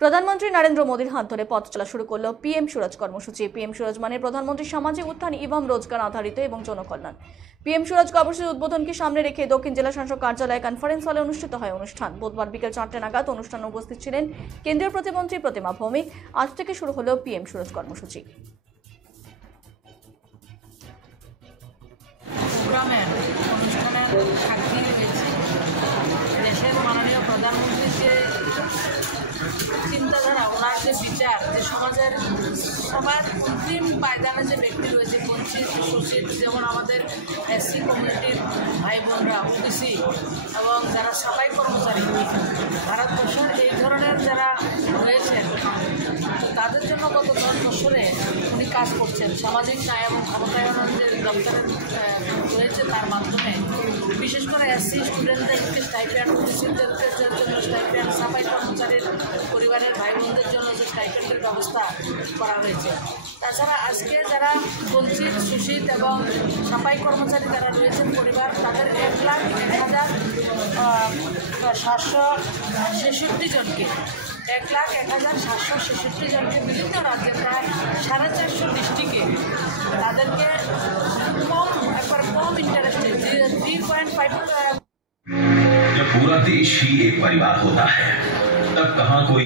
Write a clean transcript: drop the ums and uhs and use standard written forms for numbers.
প্রধানমন্ত্রী নরেন্দ্র মোদীর হাত ধরে পথ চলা শুরু করল পিএম সুরজ কর্মসূচি। পিএম সুরজ মানে প্রধানমন্ত্রীর সামাজিক উত্থান এবং রোজগার আধারিত এবং জনকল্যাণ। পিএম সুরজ কর্মসূচির উদ্বোধনকে সামনে রেখে দক্ষিণ জেলা শাসক কার্যালয়ে কনফারেন্স হলে অনুষ্ঠিত হয় অনুষ্ঠান। বুধবার বিকেল 4টে নাগাদ অনুষ্ঠানে উপস্থিত ছিলেন কেন্দ্রীয় প্রতিমন্ত্রী প্রতিমা ভৌমিক। আজ থেকে শুরু হলো পিএম সুরজ কর্মসূচি। দেশের মাননীয় প্রধানমন্ত্রীর যে চিন্তাধারা, ওনার যে বিচার, যে সমাজের সবার অন্তিম পায়দানে যে ব্যক্তি রয়েছে, বঞ্চিত শোষিত, যেমন আমাদের এসসি কমিউনিটির ভাই বোনরা, ওবিসি এবং যারা সাফাই কর্মচারী ভারতবর্ষের এই ধরনের যারা রয়েছেন, তাদের জন্য গত 10 বছরে উনি কাজ করছেন। সামাজিক ন্যায় এবং ক্ষমতায়নের যে দপ্তরের রয়েছে তার মাধ্যমে বিশেষ করে এসসি স্টুডেন্টদেরকে স্টাইপেন্ড, ওবিসিদের জন্য স্টাইপেন্ড, সাফাই কর্মচারীর পরিবারের ভাই বোনদের জন্য যে স্টাইপেন্ডের ব্যবস্থা করা হয়েছে। তাছাড়া আজকে যারা বঞ্চিত, শোষিত এবং সাফাই কর্মচারী যারা রয়েছেন পরিবার, তাদের 1,01,766 জনকে 1,01,766 জনকে বিভিন্ন রাজ্যে প্রায় 450 ডিস্ট্রিক্টে তাদেরকে कम इंटरेस्ट 3.5। जब पूरा देश ही एक परिवार होता है तब कहाँ कोई